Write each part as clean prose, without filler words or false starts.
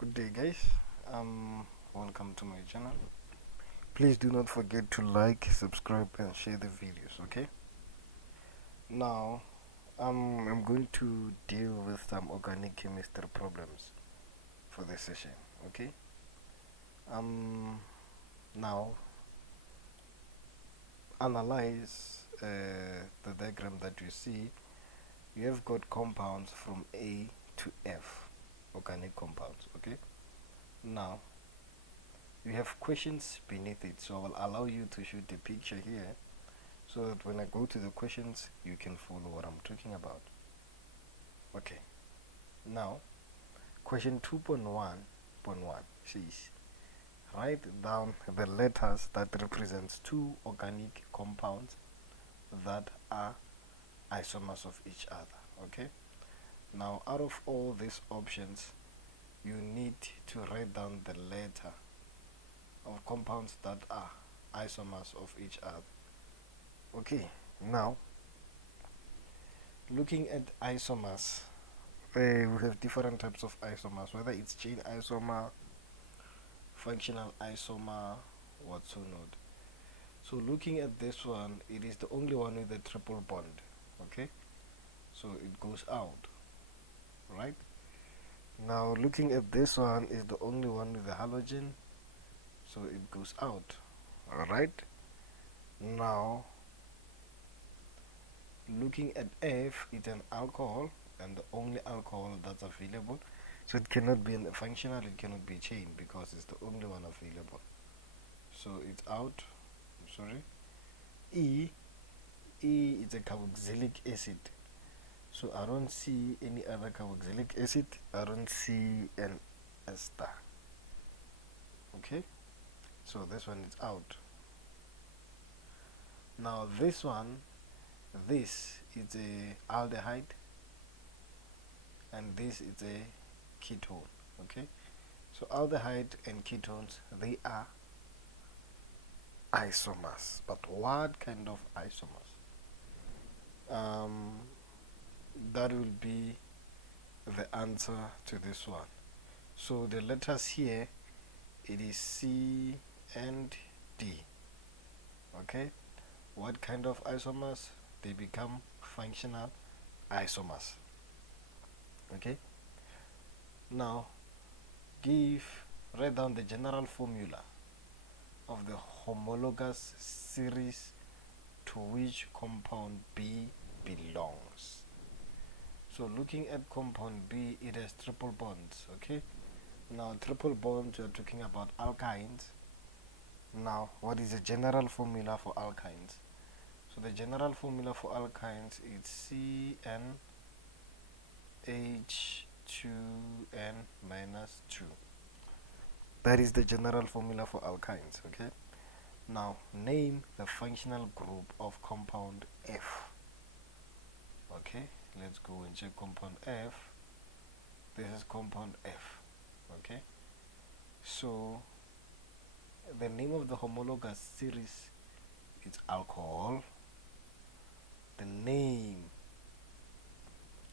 Good day, guys. Welcome to my channel. Please do not forget to like, subscribe, and share the videos. Okay. Now, I'm going to deal with some organic chemistry problems for this session. Okay. Now analyze the diagram that you see. You have got compounds from A to F, organic compounds. Okay. Now you have questions beneath it, so I will allow you to shoot the picture here so that when I go to the questions you can follow what I'm talking about. Okay, now question 2.1.1 says write down the letters that represents two organic compounds that are isomers of each other. Okay, now out of all these options you need to write down the letter of compounds that are isomers of each other. Okay, now looking at isomers, we have different types of isomers, whether it's chain isomer, functional isomer, whatsoever. So looking at this one, it is the only one with a triple bond. Okay, so it goes out, right? Now looking at this one is the only one with a halogen, so it goes out. Alright, now looking at F, it's an alcohol and the only alcohol that's available, so it cannot be a functional, it cannot be chain because it's the only one available, so it's out. I'm sorry. E is a carboxylic acid, so I don't see any other carboxylic acid, I don't see an ester. Okay, so this one is out. Now this one, this is a aldehyde and this is a ketone. Okay, so aldehyde and ketones, they are isomers, but what kind of isomers? That will be the answer to this one. So the letters here, it is C and D. Okay, what kind of isomers? They become functional isomers. Okay, now write down the general formula of the homologous series to which compound B belongs. So looking at compound B, it has triple bonds. Okay, now triple bonds, we are talking about alkynes. Now what is the general formula for alkynes? So the general formula for alkynes is CnH2n minus 2. That is the general formula for alkynes. Okay, now name the functional group of compound F. Okay, let's go and check compound F. This is compound F. Okay, so the name of the homologous series is alcohol. The name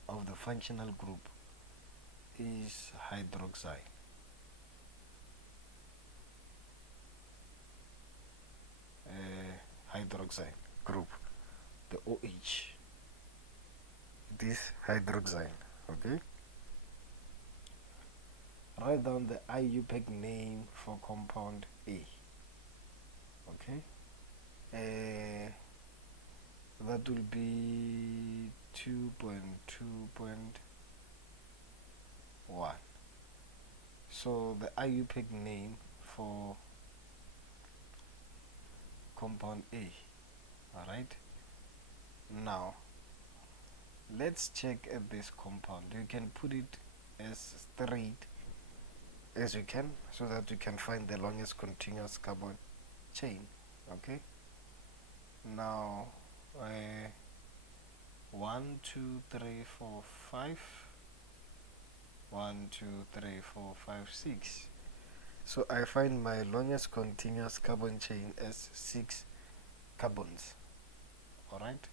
of the functional group is hydroxide. Hydroxide group, the OH, this hydroxide. Okay, write down the IUPAC name for compound A. Okay, that will be 2.2.1. so the IUPAC name for compound A. Alright, now let's check at this compound. You can put it as straight as you can so that you can find the longest continuous carbon chain. Okay, now 1 2 3 4 5 1 2 3 4 5 6. So I find my longest continuous carbon chain as 6 carbons. Alright,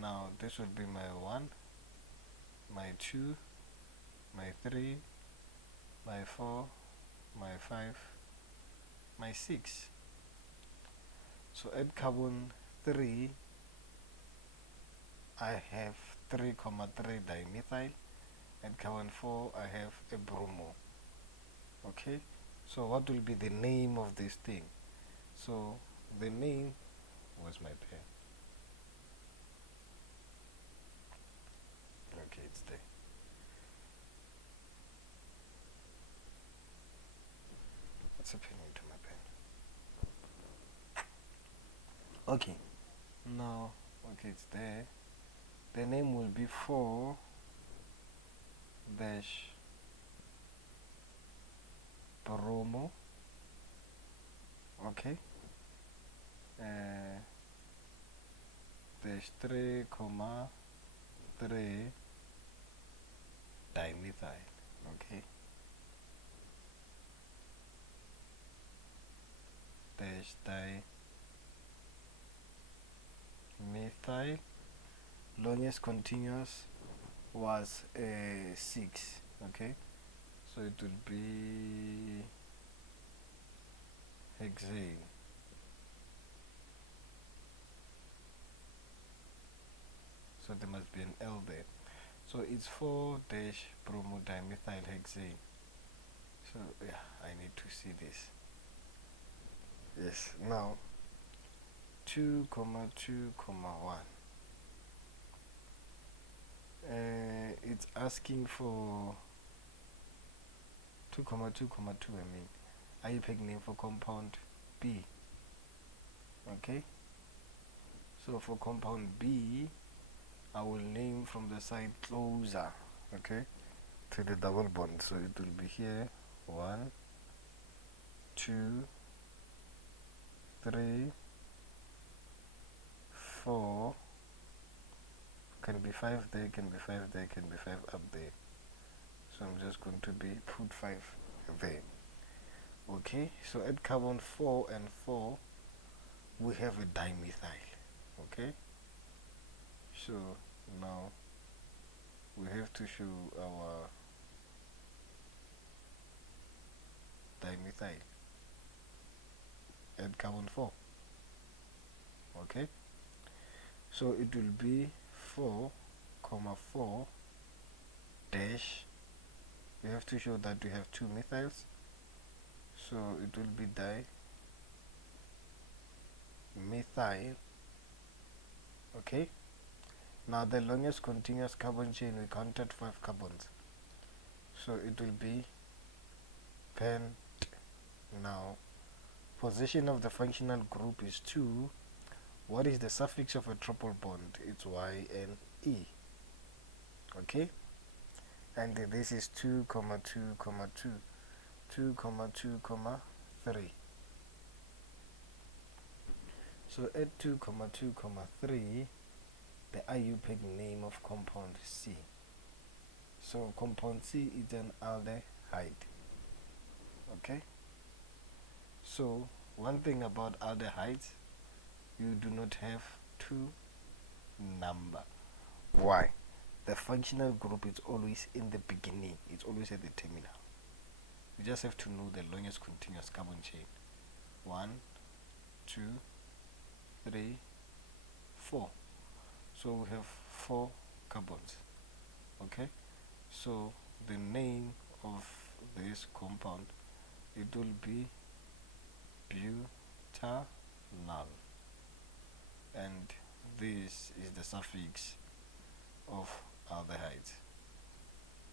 now this would be my 1, my 2, my 3, my 4, my 5, my 6. So at carbon 3 I have 3,3 dimethyl. At carbon 4 I have a bromo. Okay, so what will be the name of this thing? So the name was my pen. Okay, it's there. What's happening to my pen? Okay, now, okay, it's there. The name will be 4 dash bromo. Okay, dash 3,3 dimethyl. Okay, dash dimethyl. Longest continuous was 6. Okay, so it will be hexane. So there must be an L there. So it's 4 dash bromodimethyl hexane. So yeah, I need to see this. Yes, now 2,2,1. It's asking for 2,2,2. I mean, IUPAC name for compound B. Okay, so for compound B, I will name from the side closer, okay, to the double bond. So it will be here 1, 2, 3, 4. Can be 5 there, can be 5 there, can be 5 up there. So I'm just going to put 5 there. Okay, so at carbon 4 and 4 we have a dimethyl. Okay, so now we have to show our dimethyl at carbon 4. Okay, so it will be 4,4 dash, we have to show that we have 2 methyls, so it will be dimethyl. Okay, now the longest continuous carbon chain, we counted 5 carbons, so it will be pent. Now position of the functional group is 2. What is the suffix of a triple bond? It's Y and E. Okay, and this is 2, 2, 2, 2, 2, 3. So at 2, 2, 3, the IUPAC name of compound C. So compound C is an aldehyde. Okay, so one thing about aldehydes, you do not have 2 number. Why? The functional group is always in the beginning, it's always at the terminal. You just have to know the longest continuous carbon chain. 1, 2, 3, 4. So we have 4 carbons. Okay, so the name of this compound, it will be butanol, and this is the suffix of aldehydes.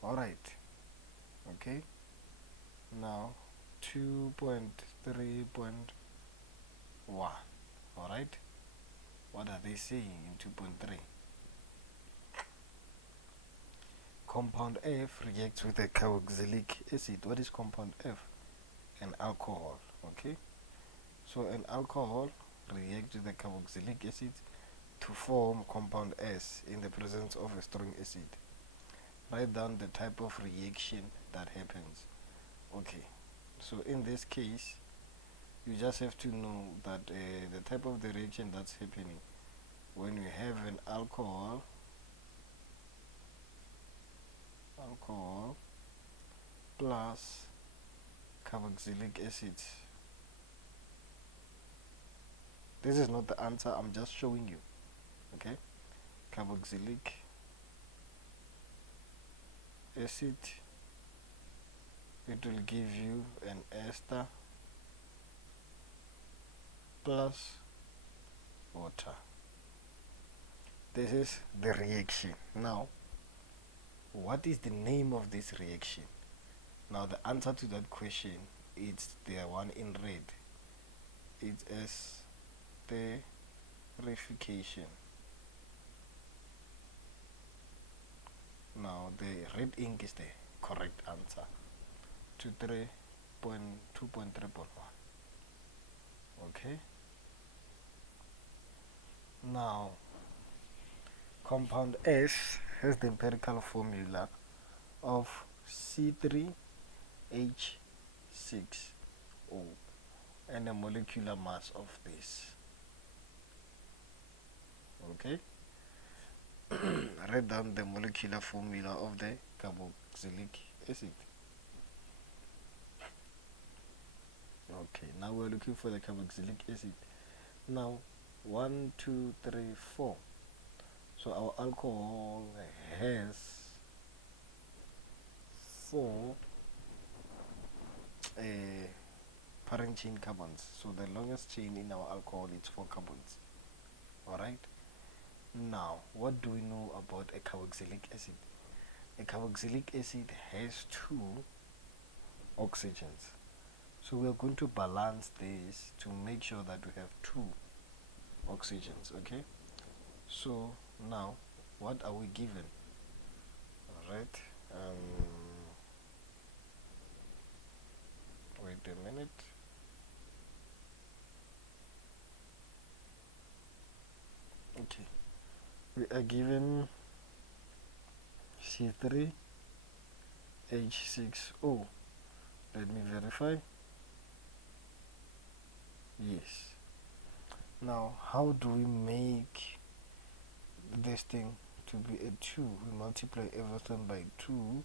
Alright, okay, now 2.3.1. Alright, what are they saying in 2.3? Compound F reacts with a carboxylic acid. What is compound F? An alcohol. Okay, so an alcohol reacts with a carboxylic acid to form compound S in the presence of a strong acid. Write down the type of reaction that happens. Okay, so in this case, you just have to know that the type of the reaction that's happening when you have an alcohol plus carboxylic acid. This is not the answer, I'm just showing you. Okay, carboxylic acid, it will give you an ester plus water. This is the reaction. Now, what is the name of this reaction? Now, the answer to that question is the one in red. It's esterification. Now, the red ink is the correct answer to 2.3.1. Okay. Now, compound S has the empirical formula of C3H6O and a molecular mass of this. Okay. Write down the molecular formula of the carboxylic acid. Okay, now we're looking for the carboxylic acid. Now, 1, 2, 3, 4. So our alcohol has 4 parent chain carbons. So the longest chain in our alcohol is 4 carbons. Alright. Now, what do we know about a carboxylic acid? A carboxylic acid has 2 oxygens. So we are going to balance this to make sure that we have 2 oxygens. Okay. So now, what are we given? Alright. Wait a minute. Okay. We are given C3H6O. Let me verify. Yes. Now, how do we make this thing to be a 2? We multiply everything by 2.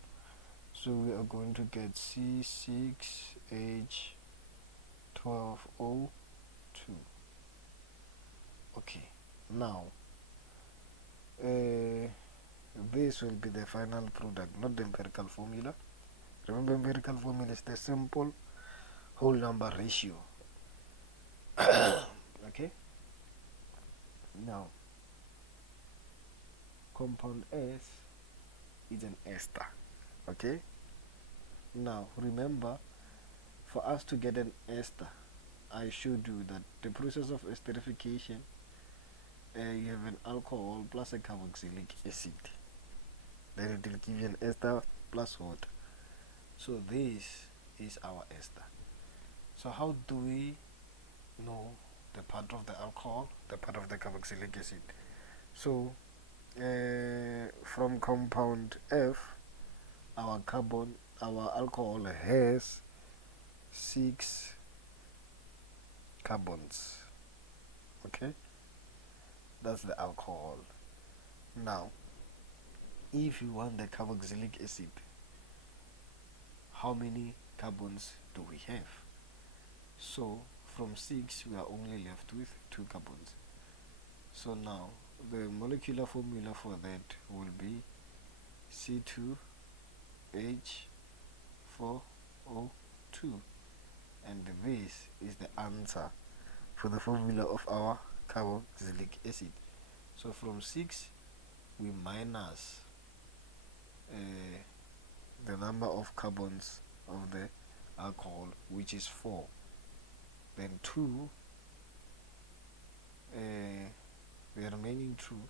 So we are going to get C6H12O2. Okay. Now, this will be the final product, not the empirical formula. Remember, empirical formula is the simple whole number ratio. Okay. Now, compound S is an ester. Okay. Now, remember, for us to get an ester, I showed you that the process of esterification, you have an alcohol plus a carboxylic acid. Then it will give you an ester plus water. So this is our ester. So how do we know the part of the alcohol, the part of the carboxylic acid? So from compound F, our alcohol has 6 carbons. Okay, that's the alcohol. Now, if you want the carboxylic acid, how many carbons do we have? So from 6 we are only left with 2 carbons. So now the molecular formula for that will be C2H4O2, and this is the answer for the formula of our carboxylic acid. So from 6 we minus the number of carbons of the alcohol, which is 4. Then 2, the remaining 2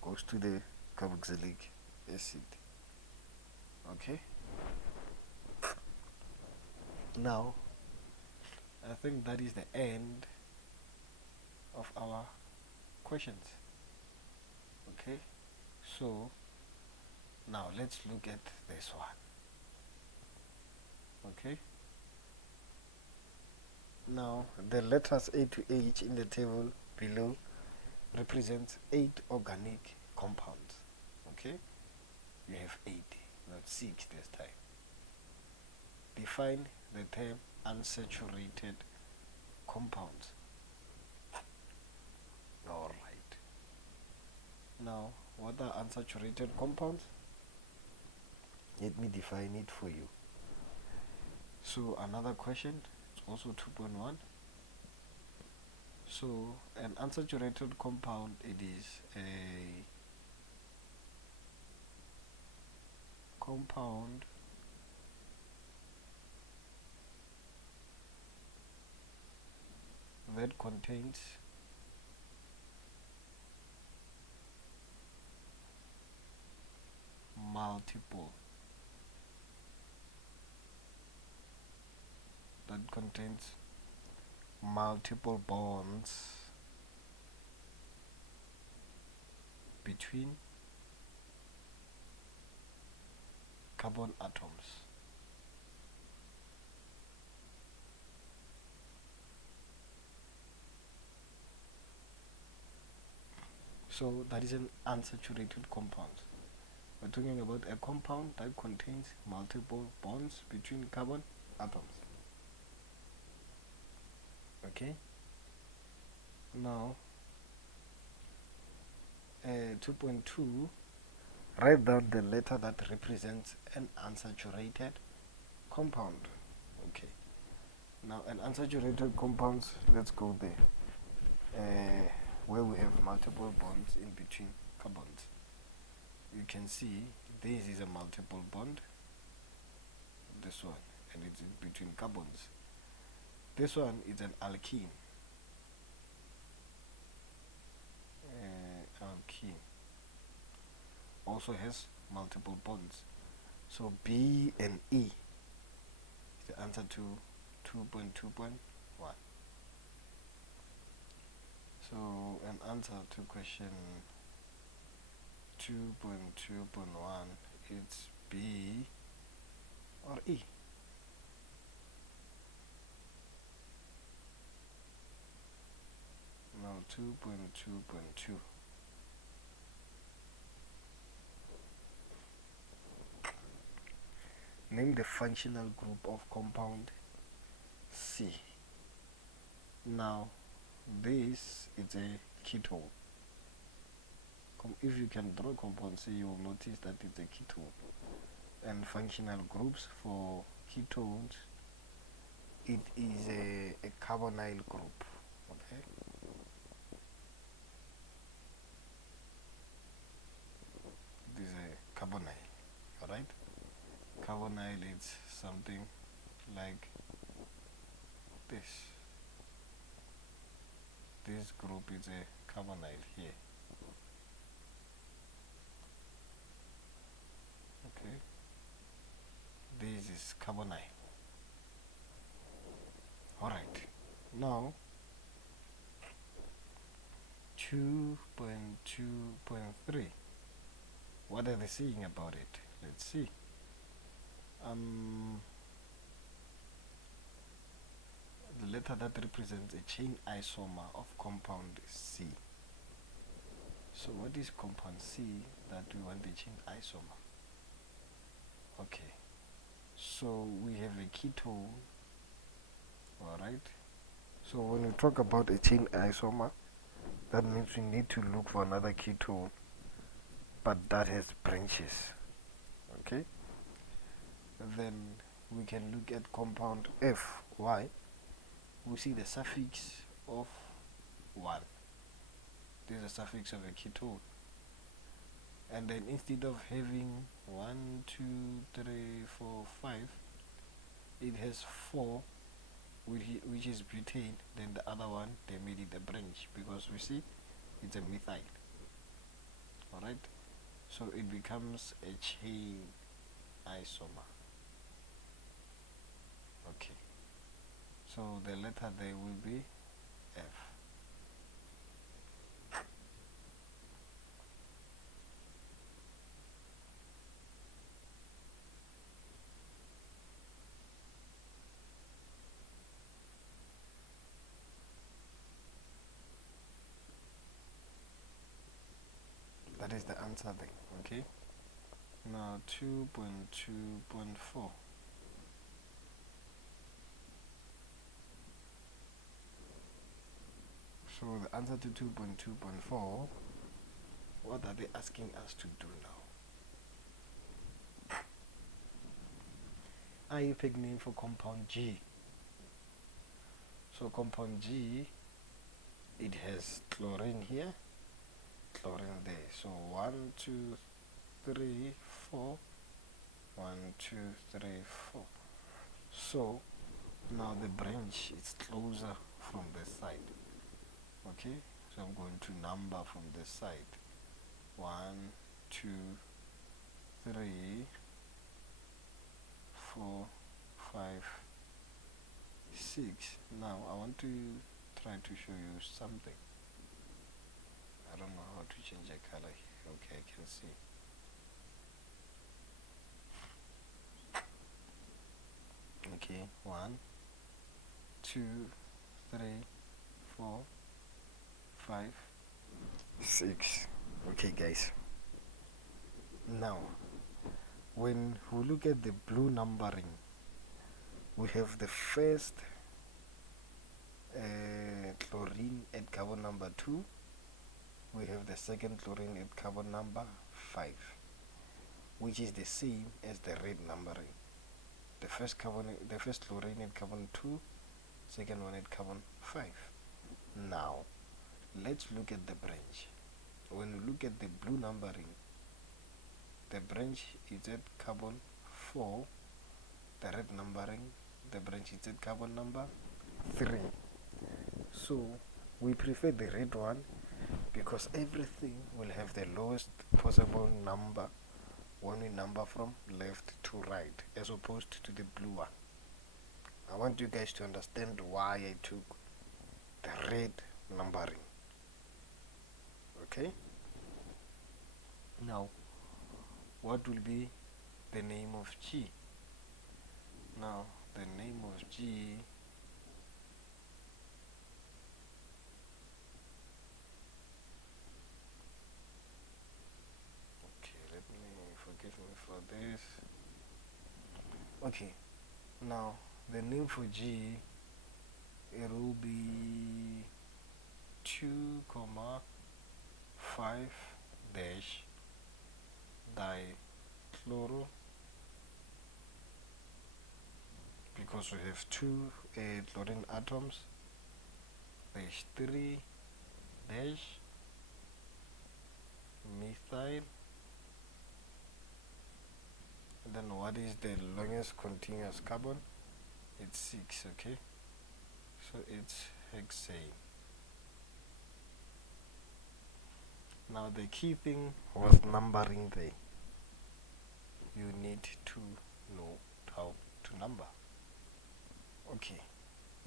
goes to the carboxylic acid. Okay. Now, I think that is the end of our questions. Okay. So now let's look at this one. Okay. Now the letters A to H in the table below represents 8 organic compounds. Okay. You have 8, not 6 this time. define the term unsaturated compounds. Alright. Now, what are unsaturated compounds? Let me define it for you. So, another question, it's also 2.1. So, an unsaturated compound, it is a compound that contains multiple bonds between carbon atoms. So that is an unsaturated compound. We're talking about a compound that contains multiple bonds between carbon atoms. Okay. Now, 2.2, write down the letter that represents an unsaturated compound. Okay. Now, an unsaturated compound, let's go there. Where we have multiple bonds in between carbons. You can see this is a multiple bond, this one, and it's in between carbons. This one is an alkene. Alkene also has multiple bonds. So B and E is the answer to 2.2.1. So an answer to question 2.2.1, it's B or E. Now 2.2.2. Name the functional group of compound C. Now this is a ketone. If you can draw compound C, you will notice that it's a ketone. And functional groups for ketones, it is a carbonyl group. Okay. This is a carbonyl. Alright? Carbonyl is something like this. This group is a carbonyl here. Okay. This is carbonyl. Alright. Now 2.2.3. What are they saying about it? Let's see. The letter that represents a chain isomer of compound C. So what is compound C that we want the chain isomer? Okay. So we have a ketone. Alright. So when we talk about a chain isomer, that means we need to look for another ketone, but that has branches. Okay. Then we can look at compound F. Why? We see the suffix of 1. This is the suffix of a ketone. And then instead of having 1, 2, 3, 4, 5, it has 4, which is butane. Then the other one, they made it a branch because we see it's a methyl. Alright, so it becomes a chain isomer. Okay, so the letter there will be F. That is the answer there. Okay, now 2.2.4. So the answer to 2.2.4, what are they asking us to do now? IUPAC name for compound G. So compound G, it has chlorine here, chlorine there. So 1, 2, 3, 4. 1, 2, 3, 4. So now the branch is closer from this side. Okay, so I'm going to number from this side. 1, 2, 3, 4, 5, 6. Now I want to try to show you something. I don't know how to change the color here. Okay, I can see. Okay, 1, 2, 3, 4, 5, 6. Okay, guys. Now, when we look at the blue numbering, we have the first chlorine at carbon number 2. We have the second chlorine at carbon number 5, which is the same as the red numbering. The first chlorine at carbon 2, second one at carbon 5. Now, let's look at the branch. When we look at the blue numbering, the branch is at carbon 4. The red numbering, the branch is at carbon number 3. So we prefer the red one because everything will have the lowest possible number when we number from left to right, as opposed to the blue one. I want you guys to understand why I took the red numbering. Okay? Now, what will be the name of G? Now, the name of G forgive me for this. Okay, now the name for G, it will be 2,5 dash dichloro, because we have two chlorine atoms. There's 3 dash methyl. And then what is the longest continuous carbon? It's 6, okay? So it's hexane. Now the key thing was numbering there. You need to know how to number. Okay,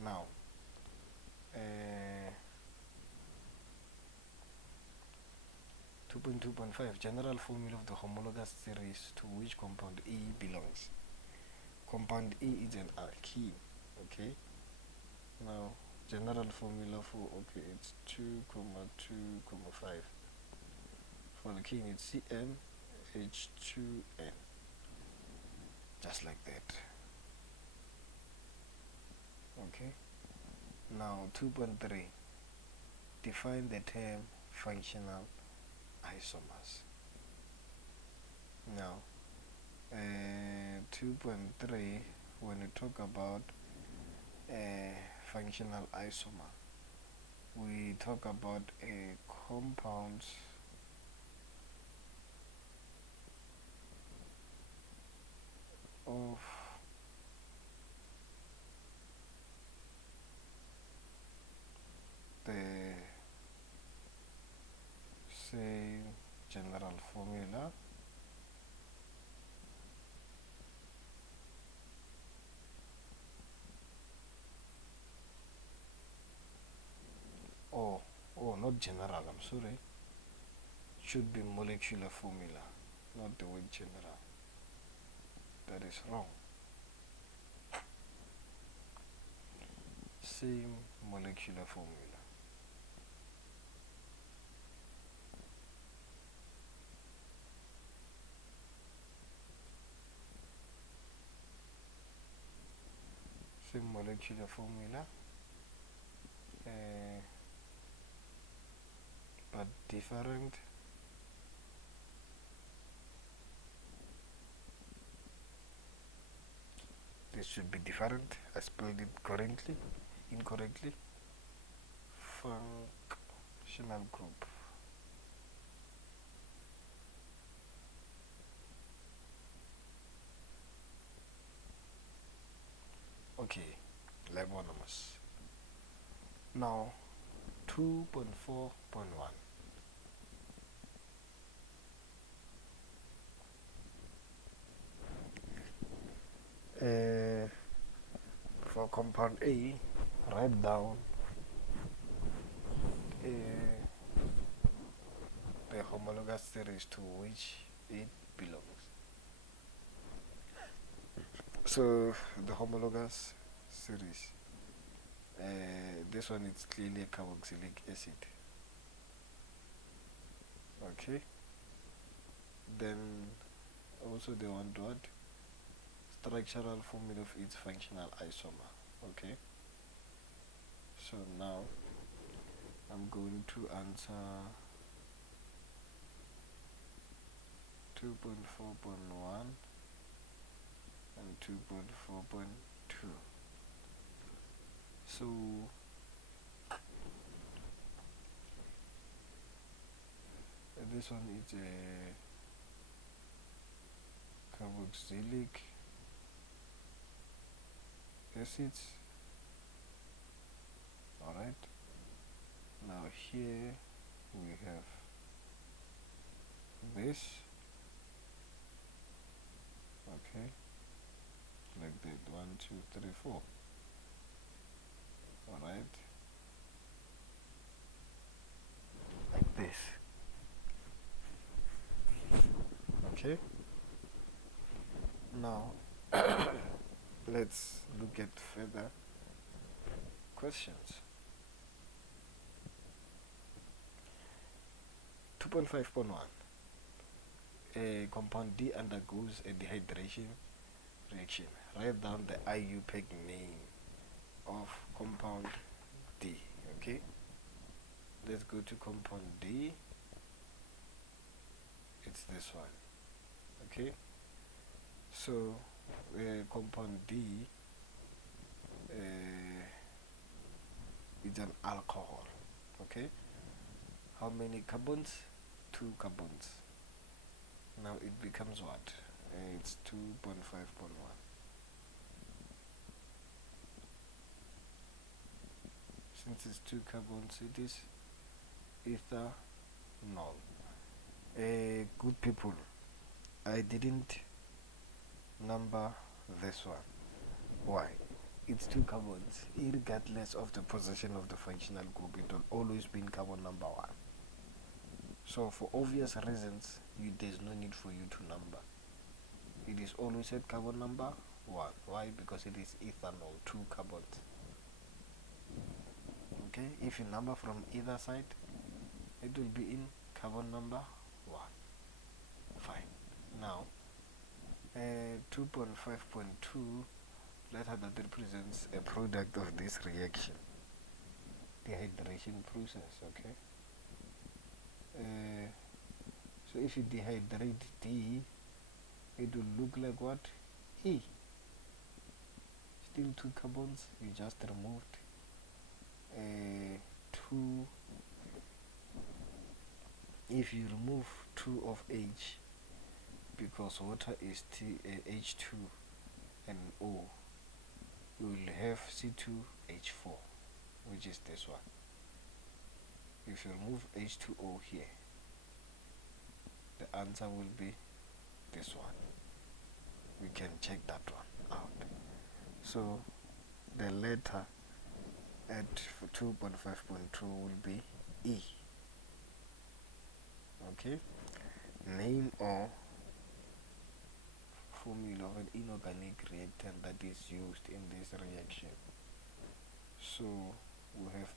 now 2.2.5 general formula of the homologous series to which compound E belongs. Compound E is an alkene. Okay, now general formula for, okay, it's 2,2,5. for alkene it's CnH2n, just like that. Okay, now 2.3, define the term functional isomers. Now 2.3, when we talk about functional isomer, we talk about compounds of the same general formula oh, not general, I'm sorry, should be molecular formula, not the word general. That is wrong. Same molecular formula. Same molecular formula. but different. This should be different. I spelled it incorrectly. Functional group. Okay, levonomous. Now, 2.4.1. For compound A, write down the homologous series to which it belongs. So the homologous series, this one is clearly a carboxylic acid. Okay. Then also they want what? Structural formula of its functional isomer. Okay. So now I'm going to answer 2.4.1 and 2.4.2. So this one is a carboxylic acids. Alright, now here we have this, okay, like that, 1, 2, 3, 4. Alright, like this. Okay, now let's look at further questions. 2.5.1. A compound D undergoes a dehydration reaction. Write down the IUPAC name of compound D. Okay, let's go to compound D. It's this one. Okay, so compound D is an alcohol. Okay, how many carbons? 2 carbons. Now it becomes what? It's 2.5.1. Since it's 2 carbons, it is ethanol. Good people, I didn't number this one. Why? It's 2 carbons. Regardless of the position of the functional group, it will always be in carbon number 1. So for obvious reasons, there's no need for you to number. It is always at carbon number 1. Why? Because it is ethanol, 2 carbons. Okay, if you number from either side, it will be in carbon number 1. Fine. Now, 2.5.2 letter that represents a product of this reaction, dehydration process. Okay. So if you dehydrate D, it will look like what? E. Still 2 carbons. You just removed 2. If you remove 2 of H, because water is H2 and O, you will have C2H4, which is this one. If you remove H2O here, the answer will be this one. We can check that one out. So the letter at 2.5.2 will be E. Okay, name or formula of an inorganic reactant that is used in this reaction. So we have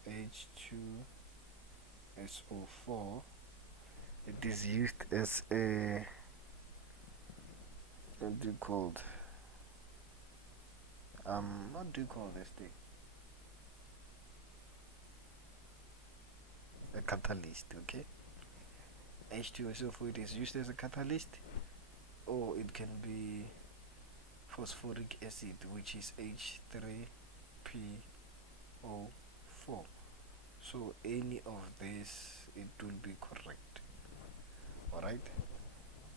H2SO4. It is used as a, what do you call it? What do you call this thing? a catalyst. Okay, H2SO4 it is used as a catalyst, or it can be phosphoric acid, which is H3PO4. So any of this, it will be correct. Alright,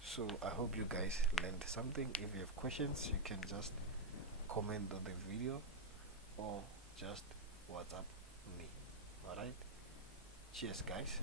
so I hope you guys learned something. If you have questions, you can just comment on the video or just WhatsApp me. Alright, cheers guys.